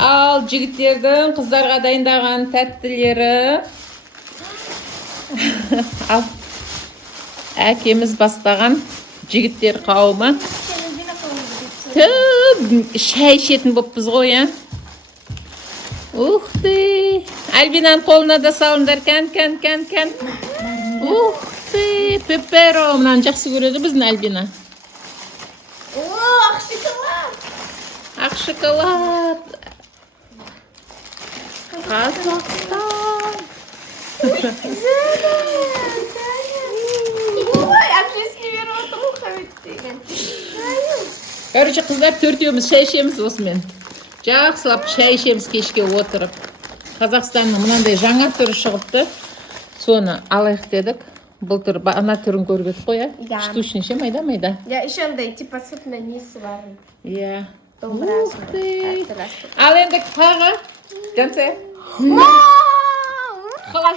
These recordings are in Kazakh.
Ал жігіттердің қыздарға дайындаған тәттілері. Ал әкеміз бастаған жігіттер қауымы. Шай ішетін боппыз ғой, а? Ух ты! Альбинаның қолына да салыңдар. Кән. Ух ты! Пеперо. Мынаны жақсы көреді біздің Альбина. О, ақ шоколад. Ақ шоколад. Қазақстан. Ой, әпкесіне беріп отыр Мұхаммед деген. Короче, қыздар төртеуміз шай ішеміз осымен. Жақсылап шай ішеміз кешке отырып. Қазақстанның мынандай жаңа түрі шығыпты. Соны алайық дедік. Бұл түр, ана түрін көріп едік қой, Да. штучный ше, майда. Я еще андай, типа сыртында несі бар. Иә. Домбырасы Ух бар. ты. Әртүрлі. Ал енді тағы. Жансая. Қалай?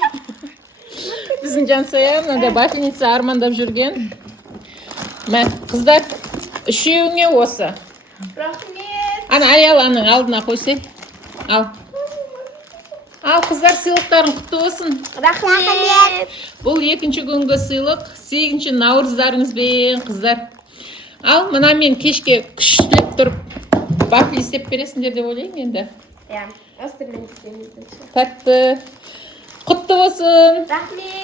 Біздің Жансая мынандай батылница армандап жүрген. Мә, қыздар, үшеуіңе осы. Рахмет. Ана Аяланың алдына қойсай. Ал. Ал, қыздар, сыйлықтарын құтты болсын. Рахмет. Бұл екінші күнгі сыйлық. 8-ші наурыздарыңызбен, қыздар. Ал, мына мен кешке күштілеп тұрып, бафли істеп бересіңдер деп ойлаймын енді. Я, остальные все. Тәтті. Құтты болсын. Рахмет.